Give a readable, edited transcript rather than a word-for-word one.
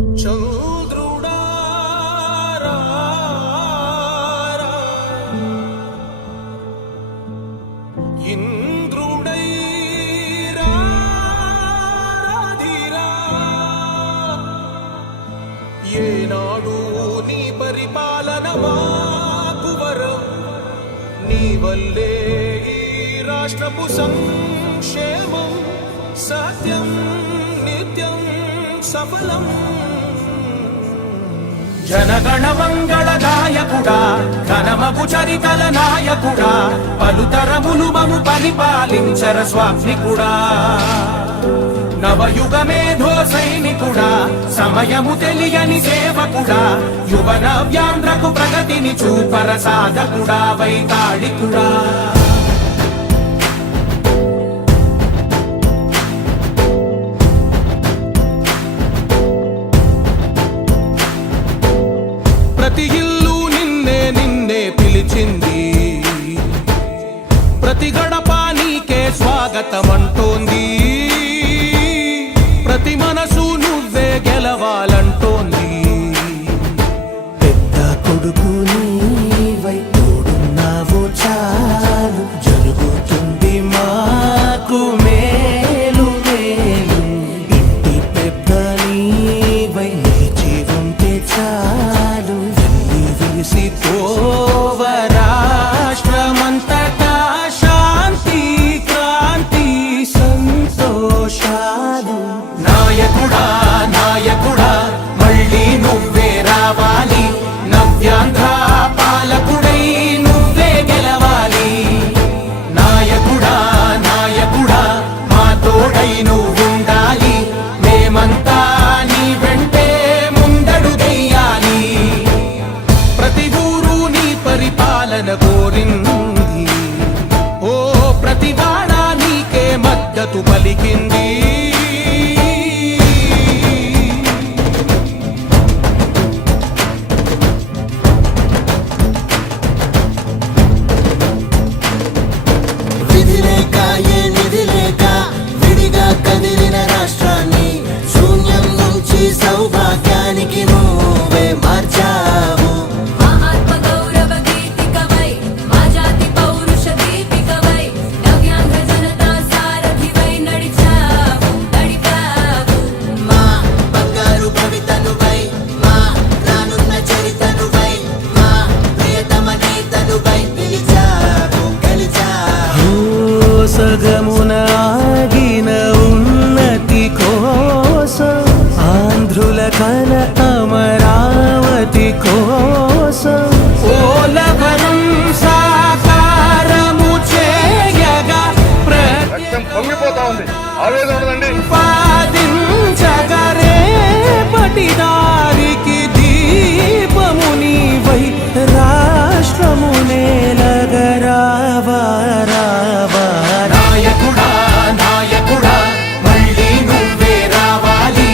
చంద్రుడా ఇంద్రుడై రాధిరా ఏనాడు నీ పరిపాలన మాకు వరం నీ వల్లే ఈ రాష్ట్రపు సంక్షేమం సత్యం నిత్యం సఫలం జనగణ మంగళదాయకుడా ఘనమగు చరితల నాయకుడా పలుతరములు మము పరిపాలించర స్వామికుడా నవయుగ మేధో సైనికుడా సమయము తెలియని సేవకుడా యువన వ్యాంధ్రకు ప్రగతిని చూపర సాధకుడా వైతాళికుడా ప్రతి ఇల్లు నిన్నే నిన్నే పిలిచింది ప్రతి గడప నీకే స్వాగతం